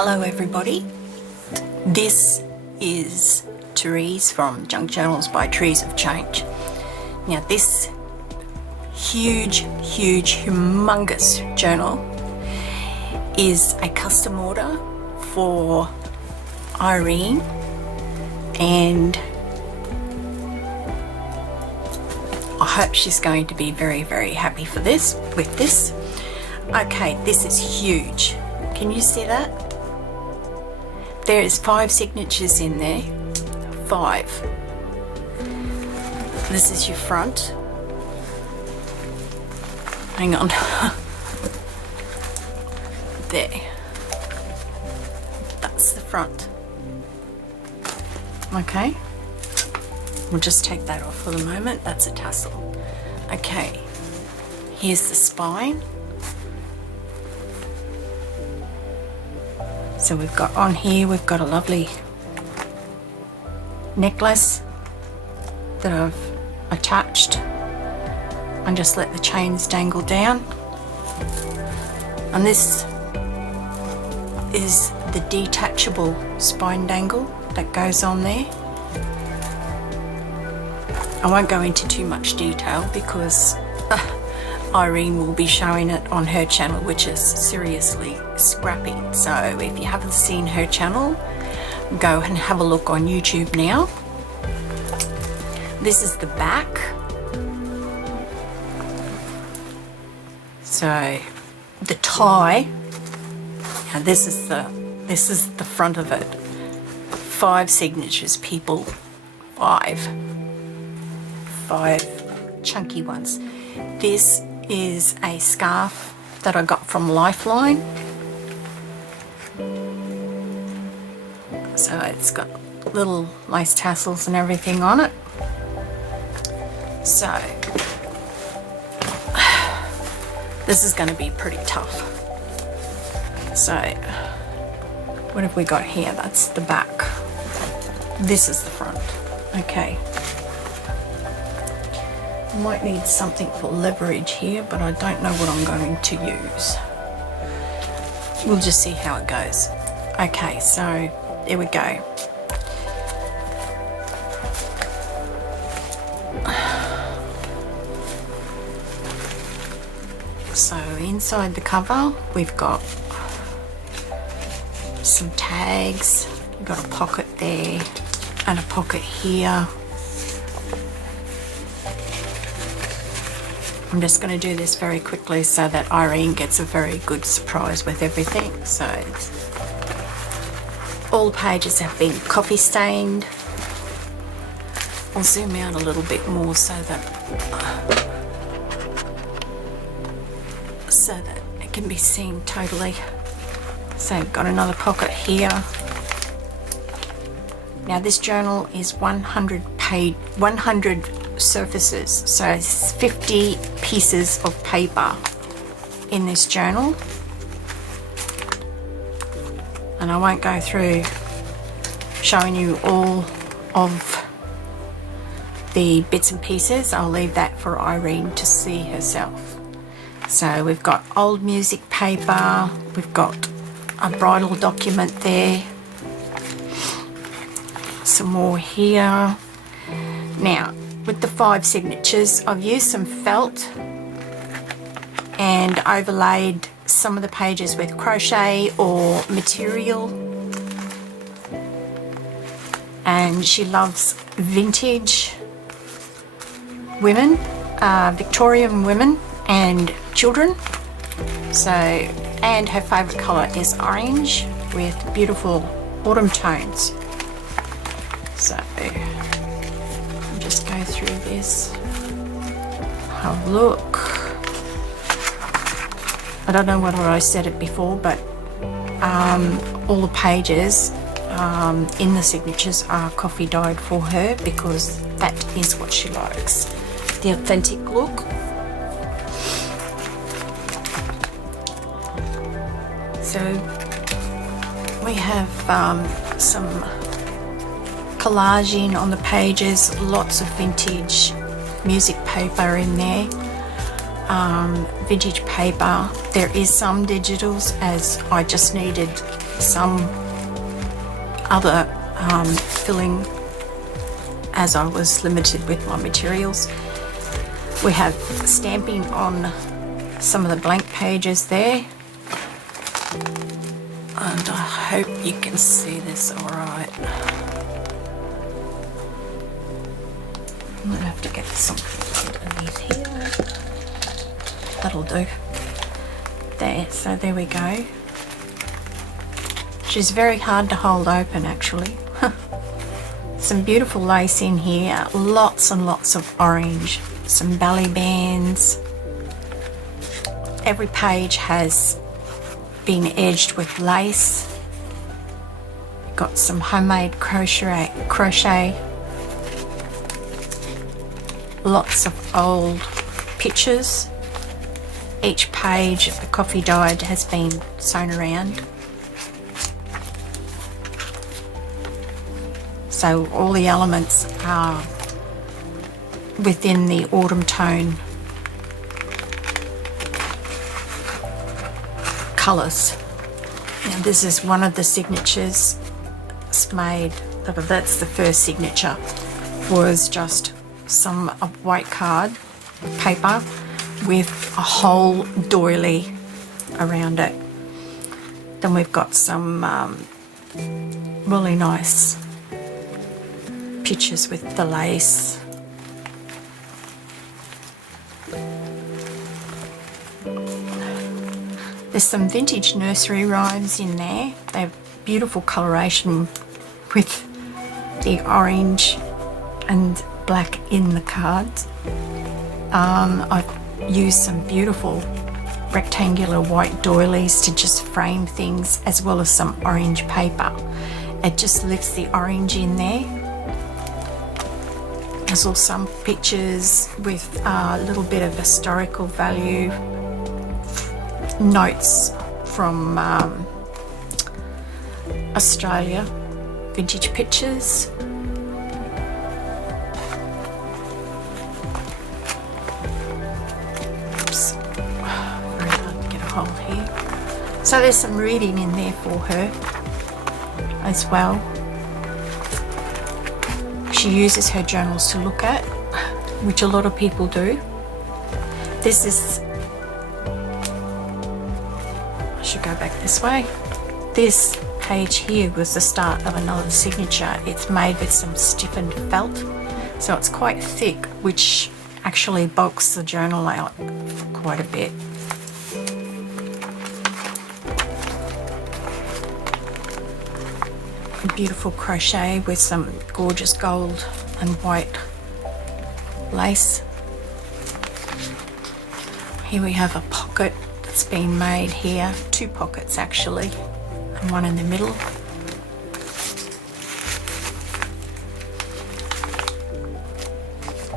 Hello everybody, this is Therese from Junk Journals by Trees of Change. Now this huge, humongous journal is a custom order for Irene, and I hope she's going to be very happy for this, with this. Okay, this is huge. Can you see that? There is 5 signatures in there. 5. This is your front. Hang on. There. That's the front. Okay. We'll just take that off for the moment. That's a tassel. Okay. Here's the spine. So we've got on here, we've got a lovely necklace that I've attached and just let the chains dangle down. And this is the detachable spine dangle that goes on there. I won't go into too much detail because Irene will be showing it on her channel, which is seriously scrappy. So if you haven't seen her channel, go and have a look on YouTube now. This is the back. So the tie, and this is the front of it. 5 signatures, people. 5 chunky ones. This is a scarf that I got from Lifeline. So it's got little lace tassels and everything on it. So this is going to be pretty tough. So what have we got here? That's the back. This is the front. Okay. Might need something for leverage here, but I don't know what I'm going to use. We'll just see how it goes. Okay, so there we go. So inside the cover we've got some tags. We've got a pocket there and a pocket here. I'm just going to do this very quickly so that Irene gets a very good surprise with everything. So all pages have been coffee stained. I'll zoom out a little bit more so that it can be seen totally. So I've got another pocket here. Now this journal is 100 surfaces, so it's 50 pieces of paper in this journal, and I won't go through showing you all of the bits and pieces. I'll leave that for Irene to see herself. So we've got old music paper, we've got a bridal document there, some more here. Now with the 5 signatures, I've used some felt and overlaid some of the pages with crochet or material. And she loves vintage women, Victorian women and children. So, and her favourite colour is orange with beautiful autumn tones. So just go through this, have a look. I don't know whether I said it before, but all the pages in the signatures are coffee dyed for her because that is what she likes, the authentic look. So we have some collaging on the pages, lots of vintage music paper in there. vintage paper. There is some digitals, as I just needed some other filling as I was limited with my materials. We have stamping on some of the blank pages there, and I hope you can see this alright. I'm gonna have to get something underneath here. That'll do. There, so there we go. She's very hard to hold open actually. Some beautiful lace in here, lots and lots of orange, some belly bands. Every page has been edged with lace. Got some homemade crochet. Lots of old pictures. Each page of the coffee dyed has been sewn around. So all the elements are within the autumn tone colours. Now this is one of the signatures. It's made, that's the first signature, was just some white card paper with a whole doily around it. Then we've got some really nice pictures with the lace. There's some vintage nursery rhymes in there. They have beautiful coloration with the orange and black in the cards. I've used some beautiful rectangular white doilies to just frame things, as well as some orange paper. It just lifts the orange in there. There's also some pictures with a little bit of historical value, notes from Australia, vintage pictures. Oops, very hard to get a hold here. So there's some reading in there for her as well. She uses her journals to look at, which a lot of people do. This is, I should go back this way. This page here was the start of another signature. It's made with some stiffened felt, so it's quite thick, which actually bulks the journal out quite a bit. A beautiful crochet with some gorgeous gold and white lace. Here we have a pocket that's been made here, two pockets actually, and one in the middle.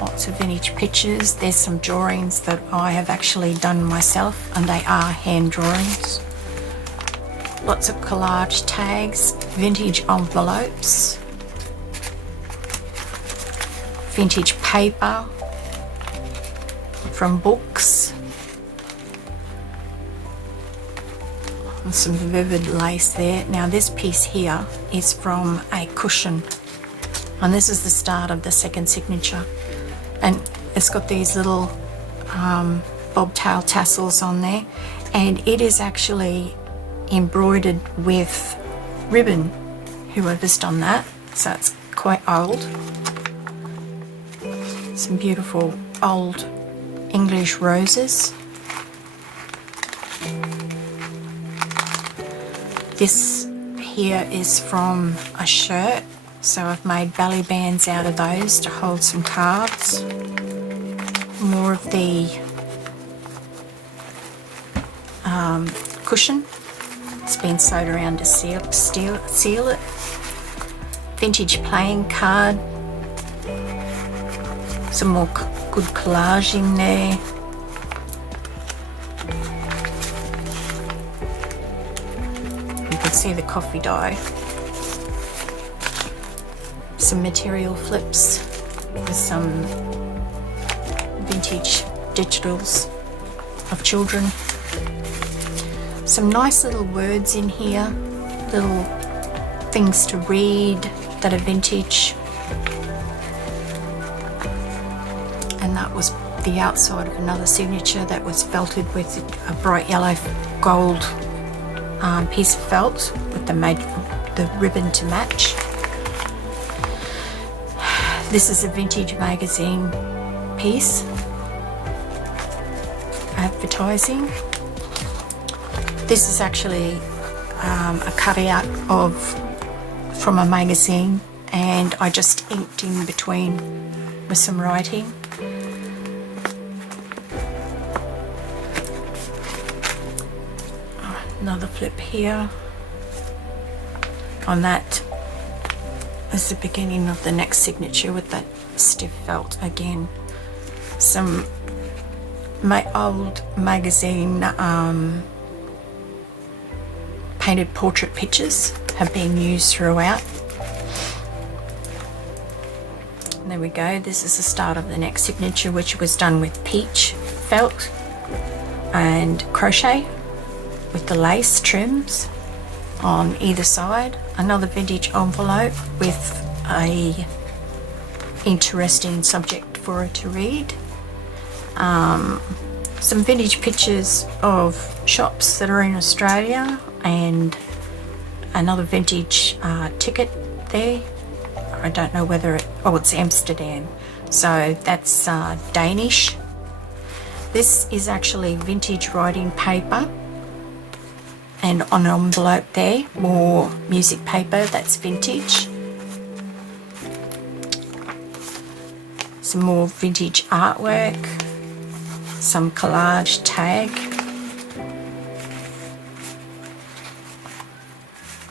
Lots of vintage pictures. There's some drawings that I have actually done myself, and they are hand drawings. Lots of collage tags, vintage envelopes, vintage paper from books, and some vivid lace there. Now this piece here is from a cushion, and this is the start of the second signature, and it's got these little bobtail tassels on there, and it is actually embroidered with ribbon, whoever's done that, so it's quite old. Some beautiful old English roses. This here is from a shirt, so I've made belly bands out of those to hold some cards. More of the cushion. It's been sewed around to seal it. Vintage playing card. Some more good collage in there. You can see the coffee dye. Some material flips with some vintage digitals. of children. Some nice little words in here, little things to read that are vintage. And that was the outside of another signature that was felted with a bright yellow gold piece of felt with the ribbon to match. This is a vintage magazine piece, advertising. This is actually a cutout from a magazine, and I just inked in between with some writing. Another flip here. On that is the beginning of the next signature with that stiff felt again. Some old magazine painted portrait pictures have been used throughout. And there we go. This is the start of the next signature, which was done with peach felt and crochet with the lace trims on either side. Another vintage envelope with a interesting subject for her to read. Some vintage pictures of shops that are in Australia, and another vintage ticket there. I don't know whether it's Amsterdam, so that's Danish. This is actually vintage writing paper, and on an envelope there, more music paper that's vintage. Some more vintage artwork, some collage tag.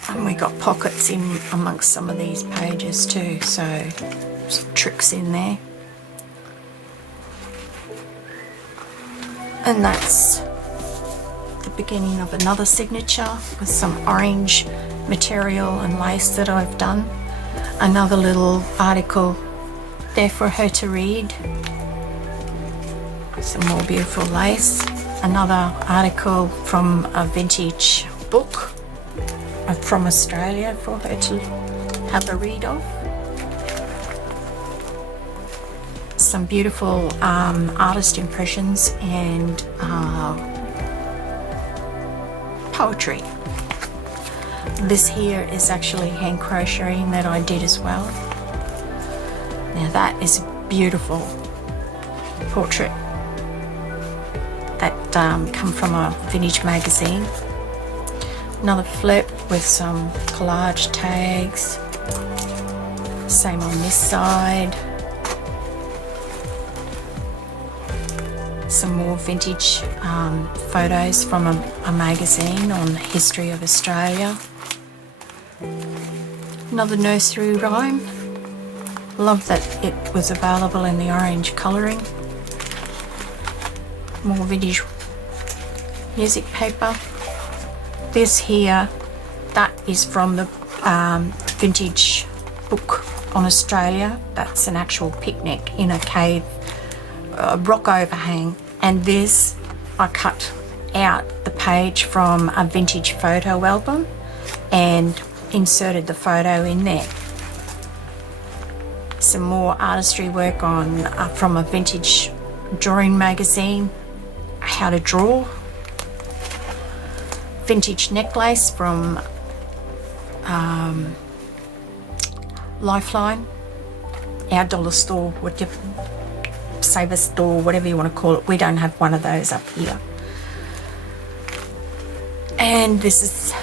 And we got pockets in amongst some of these pages too, so some tricks in there. And that's the beginning of another signature with some orange material and lace that I've done. Another little article there for her to read. Some more beautiful lace. Another article from a vintage book from Australia for her to have a read of. Some beautiful artist impressions and poetry. This here is actually hand crocheting that I did as well. Now that is a beautiful portrait that come from a vintage magazine. Another flip with some collage tags. Same on this side. Some more vintage photos from a magazine on the history of Australia. Another nursery rhyme. Love that it was available in the orange colouring. More vintage music paper. This here, that is from the vintage book on Australia. That's an actual picnic in a cave, rock overhang. And this, I cut out the page from a vintage photo album and inserted the photo in there. Some more artistry work on from a vintage drawing magazine, how to draw. Vintage necklace from Lifeline, our dollar store, whatever, Saver store, whatever you want to call it. We don't have one of those up here. And this is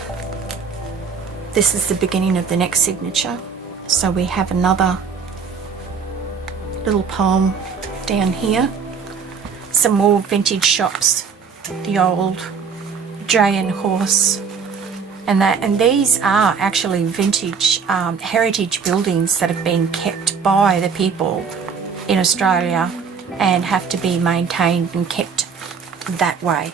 the beginning of the next signature. So we have another little poem down here. Some more vintage shops, the old Dray and Horse, and these are actually vintage heritage buildings that have been kept by the people in Australia and have to be maintained and kept that way.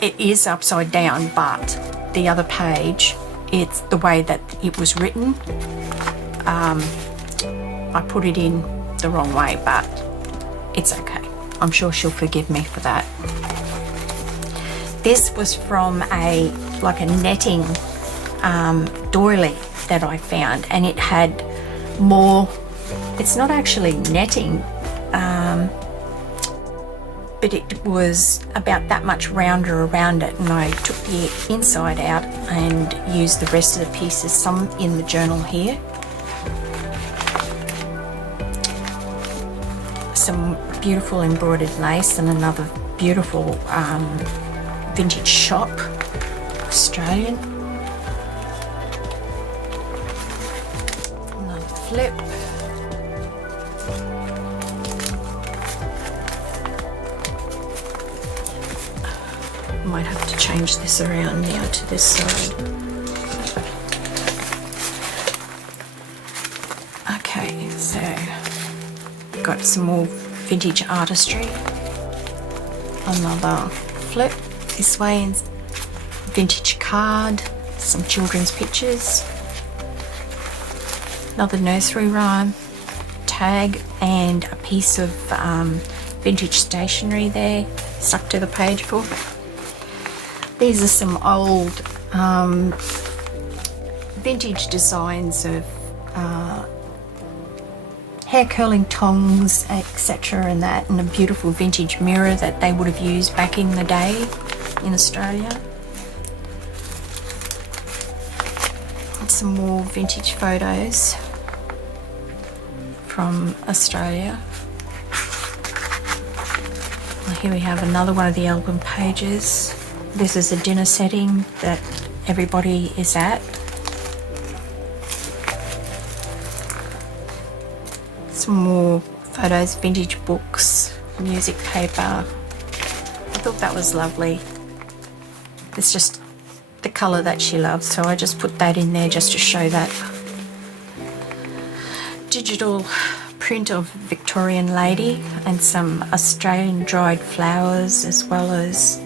It is upside down, but the other page, it's the way that it was written I put it in the wrong way, but it's okay. I'm sure she'll forgive me for that. This was from a netting doily that I found, and it had more, it's not actually netting, but it was about that much rounder around it, and I took the inside out and used the rest of the pieces, some in the journal here. Some beautiful embroidered lace and another beautiful vintage shop, Australian. Another flip. Might have to change this around now to this side. Okay, so got some more vintage artistry. Another flip this way, and vintage card, some children's pictures. Another nursery rhyme, tag, and a piece of vintage stationery there stuck to the page for. These are some old vintage designs of hair curling tongs, etc., and that, and a beautiful vintage mirror that they would have used back in the day in Australia. And some more vintage photos from Australia. Well, here we have another one of the album pages. This is a dinner setting that everybody is at. Some more photos, vintage books, music paper. I thought that was lovely. It's just the colour that she loves, so I just put that in there just to show that. Digital print of Victorian lady and some Australian dried flowers, as well as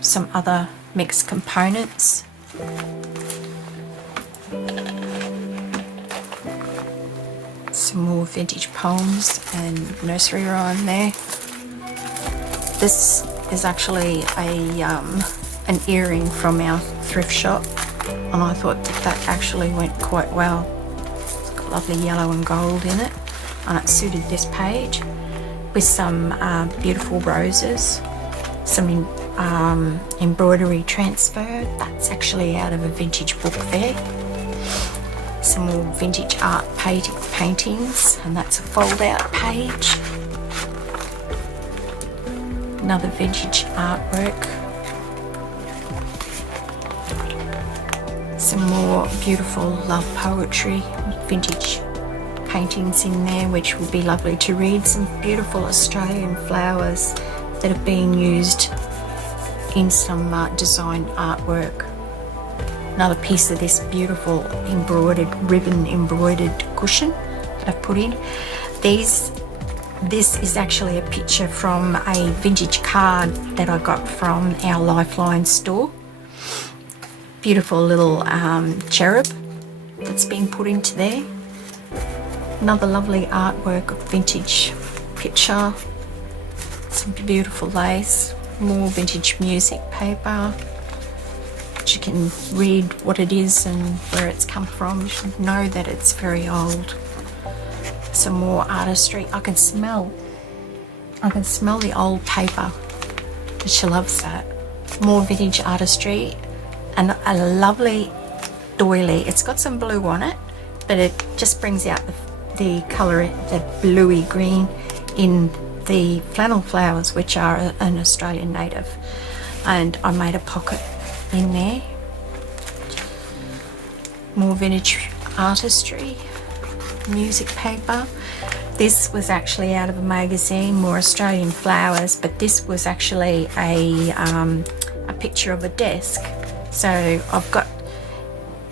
some other mixed components. Some more vintage poems and nursery rhyme there. This is actually an earring from our thrift shop, and I thought that actually went quite well. It's got lovely yellow and gold in it, and it suited this page with some beautiful roses, some embroidery transfer. That's actually out of a vintage book there. Some more vintage art paintings, and that's a fold out page. Another vintage artwork. Some more beautiful love poetry, vintage paintings in there, which will be lovely to read. Some beautiful Australian flowers that have been used in some design artwork. Another piece of this beautiful embroidered, ribbon embroidered cushion that I've put in. This is actually a picture from a vintage card that I got from our Lifeline store. Beautiful little cherub that's been put into there. Another lovely artwork of vintage picture. Some beautiful lace. More vintage music paper. You can read what it is and where it's come from. You should know that it's very old. Some more artistry. I can smell the old paper. She loves that. More vintage artistry and a lovely doily. It's got some blue on it, but it just brings out the colour, the bluey green in the flannel flowers, which are an Australian native. And I made a pocket in there. More vintage artistry, music paper. This was actually out of a magazine, More Australian Flowers, but this was actually a picture of a desk. So I've got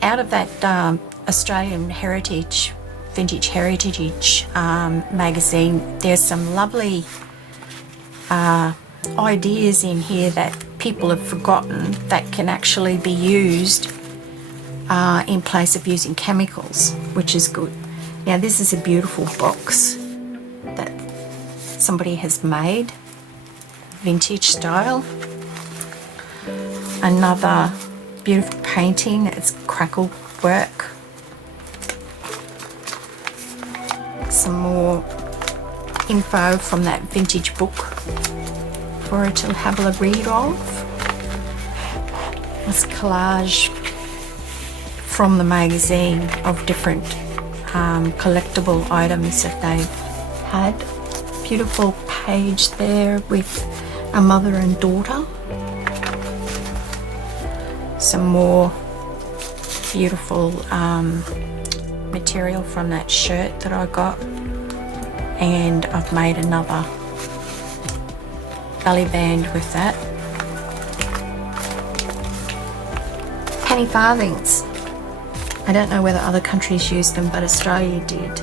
out of that Australian Heritage, Vintage Heritage magazine, there's some lovely ideas in here that people have forgotten that can actually be used in place of using chemicals, which is good. Now this is a beautiful box that somebody has made, vintage style. Another beautiful painting, it's crackle work. Some more info from that vintage book for her to have a read of. This collage from the magazine of different collectible items that they've had. Beautiful page there with a mother and daughter. Some more beautiful material from that shirt that I got, and I've made another belly band with that. Penny farthings. I don't know whether other countries use them, but Australia did.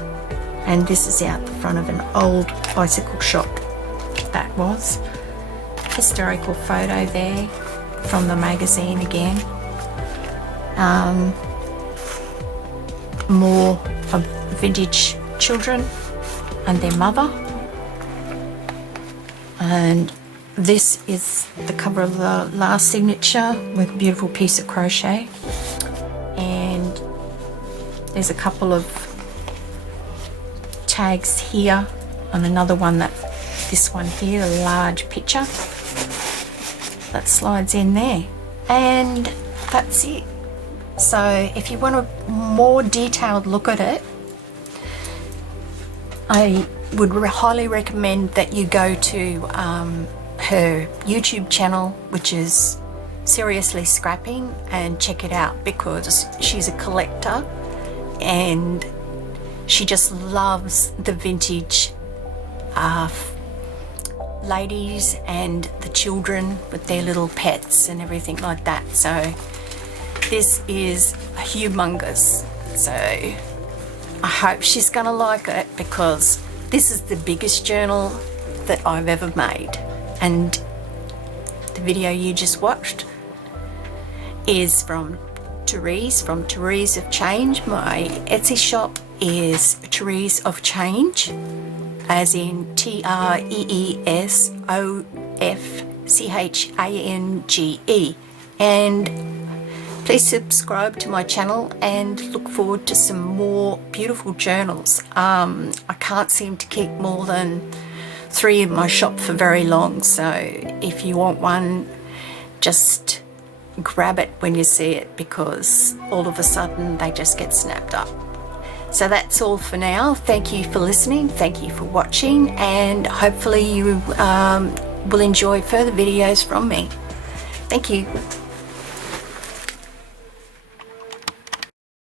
And this is out the front of an old bicycle shop. That was historical photo there from the magazine again. More of vintage children and their mother. And this is the cover of the last signature with a beautiful piece of crochet. And there's a couple of tags here, and another one, that this one here, a large picture that slides in there. And that's it. So if you want a more detailed look at it, I would highly recommend that you go to her YouTube channel, which is Seriously Scrapping, and check it out, because she's a collector and she just loves the vintage ladies and the children with their little pets and everything like that. So this is humongous. So I hope she's gonna like it, because this is the biggest journal that I've ever made. And the video you just watched is from Therese, from Therese of Change. My Etsy shop is Therese of Change, as in TREESOFCHANGE. And please subscribe to my channel and look forward to some more beautiful journals. I can't seem to keep more than 3 in my shop for very long, so if you want one, just grab it when you see it, because all of a sudden they just get snapped up. So that's all for now. Thank you for listening, thank you for watching, and hopefully you will enjoy further videos from me. Thank you.